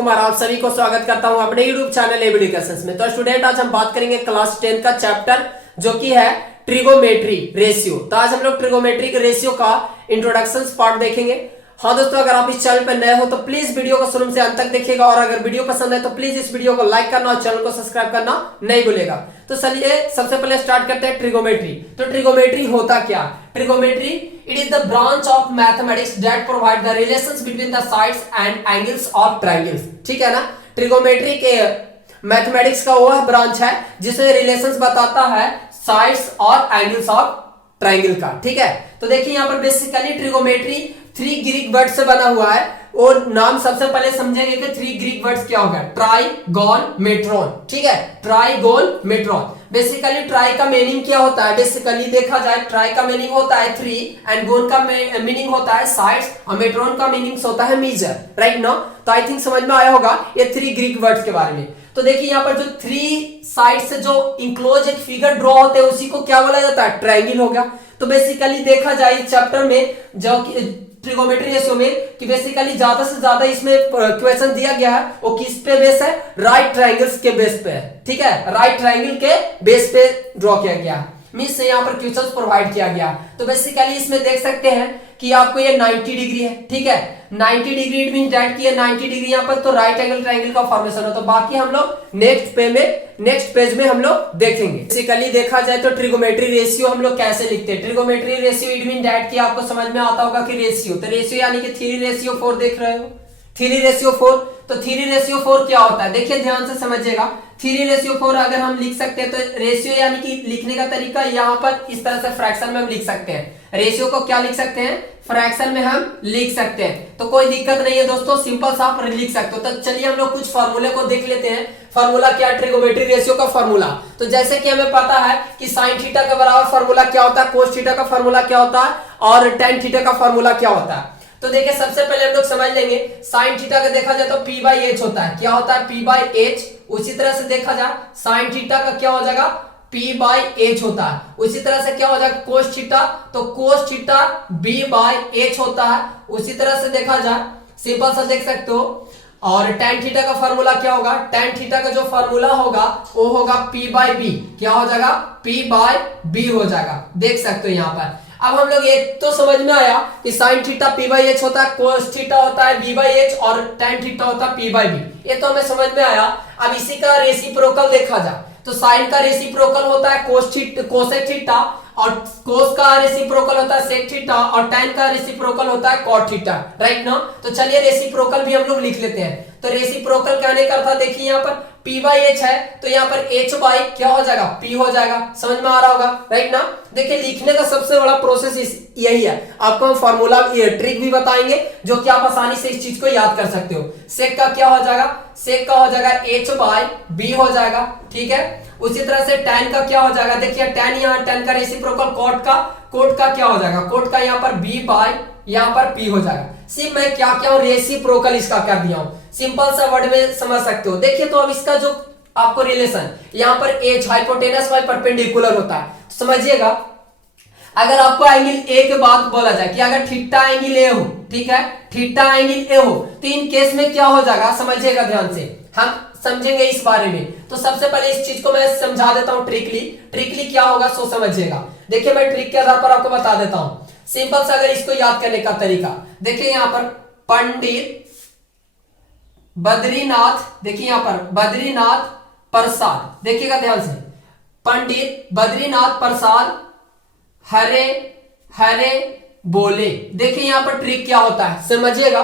कुमार आप सभी को स्वागत करता हूं अपने YouTube चैनल एजुकेशन में। तो स्टूडेंट आज हम बात करेंगे क्लास 10 का चैप्टर जो कि है ट्रिगोमेट्री रेशियो। तो आज हम लोग ट्रिगोमेट्री रेशियो का इंट्रोडक्शन पार्ट देखेंगे। हाँ दोस्तों, अगर आप इस चैनल पर नए हो तो प्लीज वीडियो को शुरू से अंत तक देखिएगा और अगर वीडियो पसंद है तो प्लीज इस वीडियो को लाइक करना और चैनल को सब्सक्राइब करना नहीं भूलेगा। तो चलिए सबसे पहले स्टार्ट करते हैं ट्रिगोमेट्री। तो ट्रिगोमेट्री होता क्या? Trigonometry it is the branch of mathematics that provide the relations between the sides and angles of triangles. ठीक है ना, ट्रिगोमेट्री के मैथमेटिक्स का वह ब्रांच है जिसमें रिलेशंस बताता है साइड्स और एंगल्स ऑफ ट्रायंगल का। ठीक है, तो देखिए यहाँ पर बेसिकली ट्रिगोमेट्री 3 ग्रीक वर्ड से बना हुआ है और नाम सबसे पहले समझेंगे कि 3 ग्रीक वर्ड्स क्या होगा। ट्राइगोनमेट्रॉन। ठीक है, ट्राइगोनमेट्रॉन। बेसिकली ट्राई का मीनिंग क्या होता है? बेसिकली देखा जाए ट्राई का मीनिंग होता है 3 एंड गोन का मीनिंग होता है साइड्स और मेट्रॉन का मीनिंग होता है मेजर। राइट ना, तो आई थिंक समझ में आया होगा ये 3 ग्रीक वर्ड्स के बारे में। तो देखिए यहाँ पर जो 3 साइड से जो इंक्लोज एक फिगर ड्रॉ होते हैं उसी को क्या बोला जाता है? ट्रायंगल हो गया। तो बेसिकली देखा जाए इस चैप्टर में जो ट्रिगोमेट्री रेशियो में कि बेसिकली ज्यादा से ज्यादा इसमें क्वेश्चन दिया गया है वो किस पे बेस है? राइट ट्रायंगल्स के बेस पे है। ठीक है, राइट ट्रायंगल के बेस पे ड्रॉ किया गया है, मींस से यहाँ पर क्वेश्चंस प्रोवाइड किया गया। तो बेसिकली इसमें देख सकते हैं कि आपको ये 90 डिग्री है। ठीक है, 90 डिग्री इट मींस दैट कि ये 90 डिग्री यहाँ पर तो राइट एंगल ट्रायंगल का फॉर्मेशन है। तो बाकी हम लोग नेक्स्ट पेज में हम लोग देखेंगे। बेसिकली देखा जाए तो ट्रिगोमेट्री रेशियो हम लोग कैसे लिखते हैं। Trigonometry ratio it mean that कि आपको समझ में आता होगा कि रेशियो, तो रेशियो यानी कि 3:4 देख रहे हो, 3:4। तो 3:4 क्या होता है? देखिए ध्यान से समझिएगा। 3:4 अगर हम लिख सकते हैं तो रेशियो यानी कि लिखने का तरीका यहाँ पर इस तरह से फ्रैक्शन में हम लिख सकते हैं। रेशियो को क्या लिख सकते हैं? फ्रैक्शन में हम लिख सकते हैं। तो कोई दिक्कत नहीं है दोस्तों, सिंपल सा आप लिख सकते हो। तो चलिए हम लोग कुछ फार्मूले को देख लेते हैं। फार्मूला क्या है ट्रिगोमेट्री रेशियो का फार्मूला? तो जैसे कि हमें पता है कि साइन थीटा के बराबर फार्मूला क्या होता है, कोस थीटा का फार्मूला क्या होता है और टेन थीटा का फार्मूला क्या होता है। तो देखिए सबसे पहले हम लोग समझ लेंगे साइन थीटा का देखा जाए तो p/h होता है। क्या होता है? p/h। उसी तरह से देखा जाए साइन थीटा का क्या हो जाएगा? p/h होता है। उसी तरह से क्या हो जाएगा कोस थीटा, तो कोस थीटा b/h होता है। उसी तरह से देखा जाए सिंपल सा देख सकते हो। और tan थीटा का फार्मूला क्या होगा? tan थीटा का जो फार्मूला होगा वो होगा p/b। क्या हो जाएगा? p/b हो जाएगा, देख सकते हो यहाँ पर। अब हम लोग एक तो समझ में आया कि साइन थीटा p/h होता है, कोस थीटा होता है b/h और tan थीटा होता है p/b। ये तो हमें समझ में आया। अब इसी का रेसिप्रोकल देखा जाए तो साइन का रेसिप्रोकल होता है कोसेक थीटा और कोस का रेसिप्रोकल होता है सेक थीटा और tan का रेसिप्रोकल होता है कॉट थीटा। राइट ना, तो चलिए रेसिप्रोकल भी हम लोग लिख लेते हैं। तो रेसिप्रोकल कहने का अर्थ देखिए यहाँ पर p/h है तो यहाँ पर h बाई क्या हो जाएगा? p हो जाएगा। समझ में आ रहा होगा? राइट ना, देखिए लिखने का सबसे बड़ा प्रोसेस यही है। आपको हम फार्मूला ट्रिक भी बताएंगे जो कि आप आसानी से इस चीज को याद कर सकते हो। सेक का क्या हो जाएगा? सेक का हो जाएगा h/b हो जाएगा। ठीक है, उसी तरह से tan का क्या हो जाएगा? देखिए tan यहाँ tan का रेसिप्रोकल कोट का क्या हो जाएगा? कोट का यहाँ पर b/ यहाँ पर p हो जाएगा। सिर्फ मैं क्या क्या रेसिप्रोकल इसका कर दिया हूं, सिंपल सा वर्ड में समझ सकते हो। देखिए तो अब इसका जो आपको रिलेशन यहाँ पर h हाइपोटेनस बाय परपेंडिकुलर होता है, समझिएगा। अगर आपको एंगल ए के बात बोला जाए कि अगर थीटा एंगल ए हो, ठीक है, थीटा एंगल ए हो तो इन केस में क्या हो जाएगा? समझिएगा ध्यान से, हम समझेंगे इस बारे में। तो सबसे पहले इस चीज को मैं समझा देता हूं ट्रिकली क्या होगा सो समझिएगा। देखिए मैं ट्रिक के आधार पर आपको बता देता हूं सिंपल सा अगर इसको याद करने का तरीका। देखिए यहाँ पर पंडित बद्रीनाथ, देखिए यहाँ पर बद्रीनाथ प्रसाद, देखिएगा ध्यान से, पंडित बद्रीनाथ प्रसाद हरे हरे बोले। देखिए यहाँ पर ट्रिक क्या होता है समझिएगा।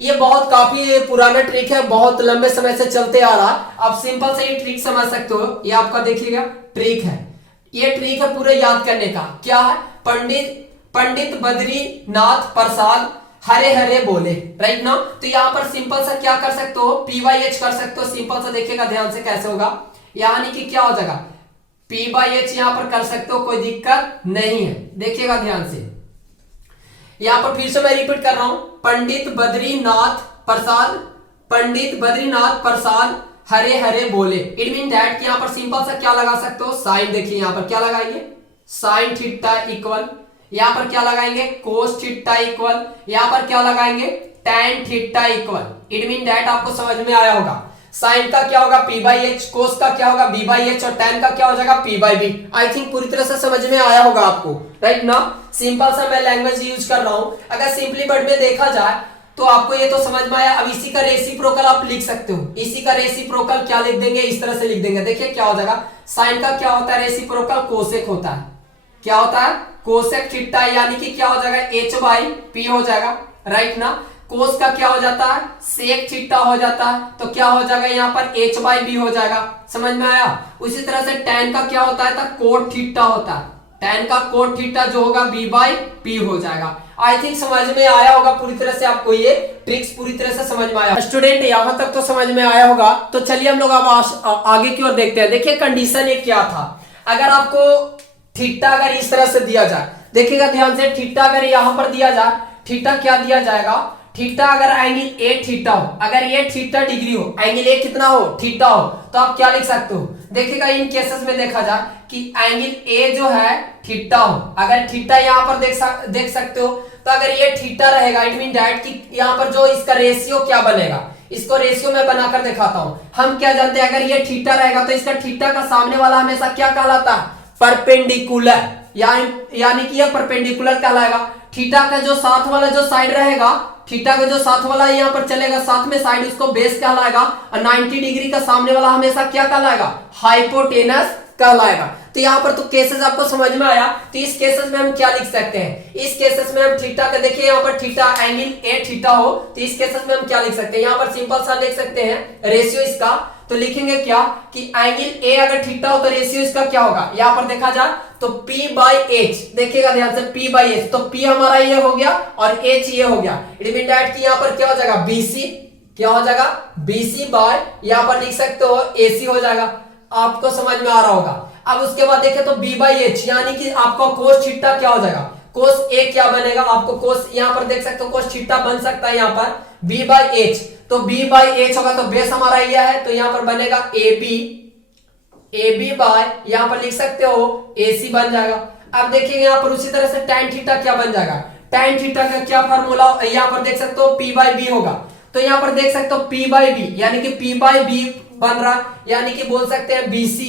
ये बहुत काफी पुराना ट्रिक है, बहुत लंबे समय से चलते आ रहा है। आप सिंपल से ये ट्रिक समझ सकते हो। ये आपका देखिएगा ट्रिक है, ये ट्रिक है पूरे याद करने का। क्या है? पंडित बद्रीनाथ प्रसाद हरे हरे बोले। राइट ना, तो यहाँ पर सिंपल सा क्या कर सकते हो? p/h कर सकते हो। सिंपल सा देखिएगा ध्यान से कैसे होगा, यानी कि क्या हो जाएगा? p/h यहाँ पर कर सकते हो, कोई दिक्कत नहीं है। देखिएगा ध्यान से, यहाँ पर फिर से मैं रिपीट कर रहा हूं, पंडित बद्रीनाथ प्रसाद हरे हरे बोले। इट मीन दैट कि यहाँ पर सिंपल सा क्या लगा सकते हो? साइन। देखिए यहाँ पर क्या लगाएंगे? साइन थीटा इक्वल, यहाँ पर क्या लगाएंगे? कोस थीटा इक्वल, यहाँ पर क्या लगाएंगे? tan theta equal, it mean that आपको समझ में आया होगा। साइन का क्या होगा p बाई एच, कोस का क्या होगा b बाई एच और tan का क्या हो जाएगा p by B. I think पूरी तरह से समझ में आया होगा आपको, राइट ना। सिंपल सा मैं लैंग्वेज यूज कर रहा हूं। अगर सिंपली वर्ड में देखा जाए तो आपको ये तो समझ में आया। अब इसी का रेसिप्रोकल आप लिख सकते हो। इसी का रेसिप्रोकल क्या लिख देंगे, इस तरह से लिख देंगे। देखिए क्या हो जाएगा, साइन का क्या होता है रेसिप्रोकल, कोसेक होता है। क्या होता है, कोसेक थीटा, यानी कि क्या हो जाएगा h बाई पी हो जाएगा, राइट ना। कोस का क्या हो जाता है, सेक थीटा हो जाता है, तो क्या हो जाएगा यहाँ पर h बाई बी हो जाएगा। समझ में आया। उसी तरह से tan का क्या होता है, तो कोट थीटा होता है। tan का कोट थीटा जो होगा b बाई पी हो जाएगा। आई थिंक समझ में आया होगा पूरी तरह से, आपको ये ट्रिक्स पूरी तरह से समझ में आया। स्टूडेंट यहां तक तो समझ में आया होगा। तो चलिए हम लोग अब आगे की ओर देखते हैं। देखिए कंडीशन ये क्या था, अगर आपको थीटा अगर इस तरह से दिया जाए, देखिएगा ध्यान से, थीटा अगर यहां पर दिया जाए, थीटा क्या दिया जाएगा, थीटा अगर एंगल ए थीटा हो, अगर ये थीटा डिग्री हो, एंगल ए कितना हो, थीटा हो, तो आप क्या लिख सकते हो। देखिएगा इन केसेस में देखा जाए कि एंगल ए जो है थीटा हो, अगर थीटा यहाँ पर देख सकते हो, तो अगर ये थीटा रहेगा, इट मीन दैट कि यहाँ पर जो इसका रेशियो क्या बनेगा, इसको रेशियो में बनाकर दिखाता हूं। हम क्या जानते हैं, अगर ये थीटा रहेगा तो इसका थीटा का सामने वाला हमेशा क्या कहलाता है, परपेंडिकुलर, यानी कि यह परपेंडिकुलर कहलाएगा। थीटा का जो साथ वाला जो साइड रहेगा, थीटा का जो साथ वाला यहाँ पर चलेगा, साथ में साइड, उसको बेस कहलाएगा। और 90 डिग्री का सामने वाला हमेशा क्या कहलाएगा, हाइपोटेनस कहलाएगा। तो यहाँ पर तो केसेस आपको समझ में आया। तो इस केसेस में हम क्या लिख सकते हैं, इस केसेस में हम थीटा का, देखिए यहाँ पर थीटा एंगल ए थीटा हो, तो इस केसेस में हम क्या लिख सकते हैं, यहाँ पर सिंपल सा लिख सकते हैं रेशियो इसका। तो लिखेंगे क्या कि एंगल ए अगर थीटा हो तो रेशियो इसका क्या होगा, यहाँ पर देखा जाए तो p बाई एच, देखिएगा ध्यान से, p बाई एच, तो p हमारा ये हो गया और h ये हो गया। इट मीन दैट कि यहाँ पर क्या हो जाएगा, bc, क्या हो जाएगा, bc बाय, यहाँ पर लिख सकते हो ac हो जाएगा। आपको समझ में आ रहा होगा। अब उसके बाद देखें तो b बाई एच, यानी कि आपका कोस थीटा क्या हो जाएगा, कोस ए क्या बनेगा, आपको कोस यहाँ पर देख सकते हो, कोस थीटा बन सकता है यहाँ पर b बाई एच, तो b बाई एच होगा, तो बेस हमारा यह है, तो यहाँ पर बनेगा ab बाय, यहाँ पर लिख सकते हो ac बन जाएगा। अब देखिए यहाँ पर उसी तरह से tan थीटा क्या बन जाएगा, tan थीटा का क्या फार्मूला, यहाँ पर देख सकते हो p बाई बी होगा, तो यहाँ पर देख सकते हो p बाई बी, यानी कि p बाई बी बन रहा, यानी कि बोल सकते हैं bc,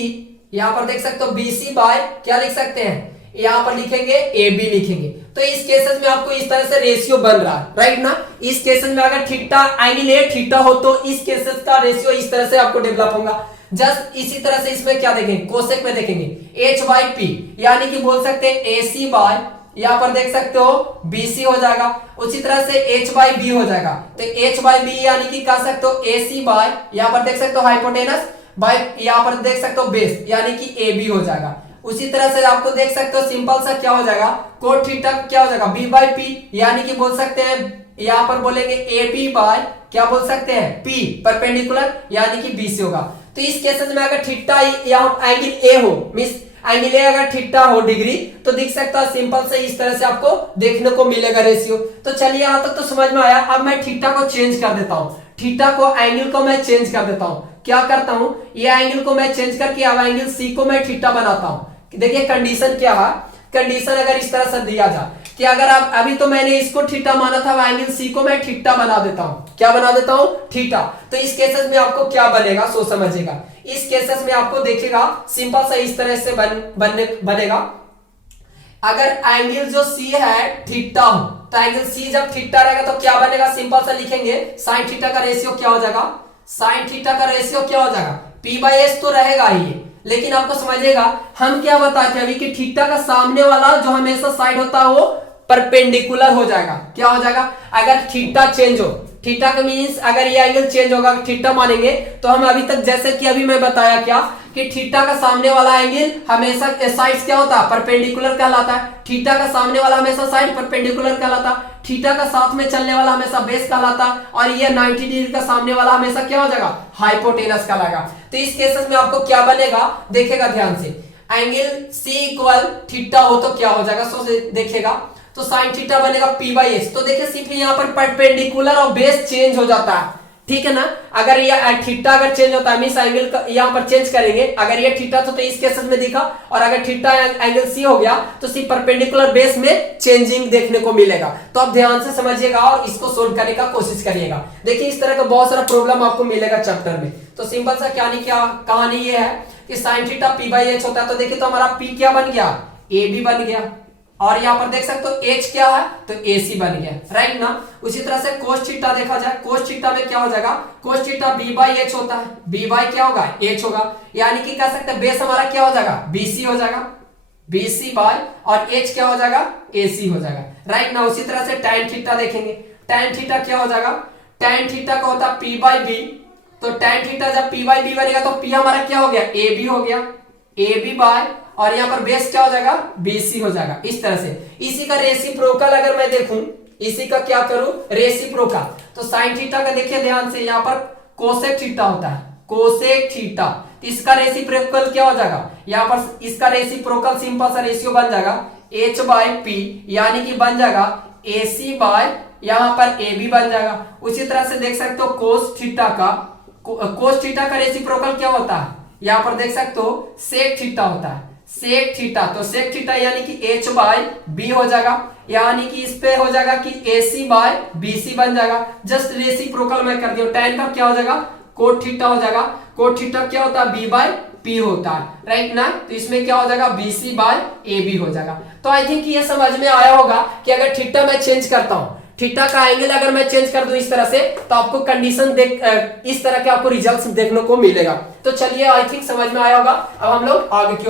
यहाँ पर देख सकते हो bc बाय क्या लिख सकते हैं, यहाँ पर लिखेंगे ab लिखेंगे। तो इस केसेस में आपको इस तरह से रेशियो बन रहा है, राइट ना। इस केसेस में अगर थीटा एंगल ए थीटा हो तो इस केसेस का रेशियो इस तरह से आपको डेवलप होगा। जस्ट इसी तरह से इसमें क्या देखेंगे, कोसेक में देखेंगे h बाई पी, यानी कि बोल सकते हैं ac बाय, यहाँ पर देख सकते हो bc हो जाएगा। उसी तरह से h बाई बी हो जाएगा, तो h बाई बी यानी कि कह सकते हो ac बाय, यहाँ पर देख सकते हो हाइपोटेनस बाय, यहाँ पर देख सकते हो बेस, यानी कि ab हो जाएगा। उसी तरह से आपको देख सकते हो सिंपल सा क्या हो जाएगा, कोट थीटा क्या हो जाएगा, b बाई पी, यानी कि बोल सकते हैं यहाँ पर बोलेंगे ab बाय क्या बोल सकते हैं, p परपेंडिकुलर, यानी कि bc होगा। तो इस केसेस में अगर थीटा या एंगल ए हो, मींस एंगल ए अगर थीटा हो डिग्री, तो दिख सकता है सिंपल से इस तरह से आपको देखने को मिलेगा रेशियो। तो चलिए यहाँ तक तो समझ में आया। अब मैं थीटा को चेंज कर देता हूँ, थीटा को एंगल को मैं चेंज कर देता हूँ। क्या करता हूँ, ये एंगल को मैं चेंज करके अब एंगल सी को मैं थीटा बनाता हूँ। देखिए कंडीशन क्या है, कंडीशन अगर इस तरह से दिया जाए कि अगर आप, अभी तो मैंने इसको थीटा माना था, एंगल सी को मैं थीटा बना देता हूं, क्या बना देता हूं, थीटा। तो इस केसेस में आपको क्या बनेगा सो समझिएगा। इस केसेस में आपको देखिएगा सिंपल सा इस तरह से बनेगा। अगर एंगल जो सी है थीटा हो, तो एंगल सी जब थीटा रहेगा तो क्या बनेगा, सिंपल सा लिखेंगे साइन थीटा का रेशियो क्या हो जाएगा, साइन थीटा का रेशियो क्या हो जाएगा, पी बाई एस तो रहेगा ही, लेकिन आपको समझिएगा हम क्या बताते हैं अभी कि थीटा का सामने वाला जो हमेशा साइड होता है वो परपेंडिकुलर हो जाएगा। क्या हो जाएगा, अगर थीटा चेंज हो, थीटा का मींस अगर ये एंगल चेंज होगा, थीटा मानेंगे तो हम अभी तक जैसे कि अभी मैं बताया क्या कि थीटा का सामने वाला एंगल हमेशा साइड क्या होता है, परपेंडिकुलर कहलाता है। थीटा का सामने वाला हमेशा साइड परपेंडिकुलर कहलाता है। थीटा का साथ में चलने वाला हमेशा बेस कहलाता है, और ये 90 डिग्री का सामने वाला हमेशा क्या हो जाएगा, हाइपोटेनस कहलाएगा। तो इस केसेस में आपको क्या बनेगा, देखेगा ध्यान से, एंगल सी इक्वल थीटा हो तो क्या हो जाएगा, सो देखेगा तो साइन थीटा बनेगा पी बाई एस। तो देखिए सिर्फ यहाँ पर परपेंडिकुलर और बेस चेंज हो जाता है, ठीक है ना। अगर ये थीटा अगर चेंज होता है हम इस एंगल का यहाँ पर चेंज करेंगे, अगर ये थीटा तो इस केसेस में दिखा, और अगर थीटा एंगल सी हो गया तो सी परपेंडिकुलर बेस में चेंजिंग देखने को मिलेगा। तो आप ध्यान से समझिएगा और इसको सोल्व करने का कोशिश करिएगा। देखिए इस तरह का बहुत सारा प्रॉब्लम आपको मिलेगा चैप्टर में। तो सिंपल सा कहानी ये है कि sine theta P by H होता है। तो देखिए तो हमारा पी क्या बन गया, ए बी बन गया, और यहां पर देख सकते हो एच क्या है तो AC बन गया, राइट ना। उसी तरह से कोस थीटा देखा जाए, कोस थीटा में क्या हो जाएगा, cos theta B by H होता है, बी बाई क्या होगा एच होगा, यानी कि कह सकते हैं बेस हमारा क्या हो जाएगा BC हो जाएगा, BC बाय और एच क्या हो जाएगा AC हो जाएगा, राइट ना। उसी तरह से tan थीटा देखेंगे, tan थीटा क्या हो जाएगा, tan थीटा का होता है P बाई बी, तो tan थीटा जब P बाई बी बनेगा तो P हमारा क्या हो गया AB हो गया, AB बाय और यहां पर बेस क्या हो जाएगा BC हो जाएगा, इस तरह से। इसी का रेसिप्रोकल अगर मैं देखूं, इसी का क्या करूं रेसिप्रोकल, तो साइन थीटा का देखिए ध्यान से, यहां पर कोसेक थीटा होता है, कोसेक थीटा, तो इसका रेसिप्रोकल क्या हो जाएगा, यहां पर इसका रेसिप्रोकल सिंपल सा रेशियो बन जाएगा H बाय P, यानी कि बन जाएगा AC बाय यहां पर AB बन जाएगा। उसी तरह से देख सकते हो कोस थीटा का रेसिप्रोकल क्या होता है, यहां पर देख सकते हो सेक थीटा होता है, सेक थीटा, तो सेक थीटा यानी कि H बाय बी हो जाएगा, यानी कि इस पे हो जाएगा कि AC बाय BC बन जाएगा। जस्ट रेसिप्रोकल मैं कर दिया, tan का क्या हो जाएगा कोट थीटा हो जाएगा, कोट थीटा क्या होता है B बाय P होता है, राइट ना। तो इसमें क्या हो जाएगा BC बाय AB हो जाएगा। तो आई थिंक ये समझ में आया होगा कि अगर थीटा मैं चेंज करता हूं, थीटा का एंगल अगर मैं चेंज कर दूं इस तरह से, तो आपको कंडीशन इस तरह के आपको रिजल्ट्स देखने को मिलेगा। तो चलिए आई थिंक समझ में आया होगा। अब हम लोग आगे की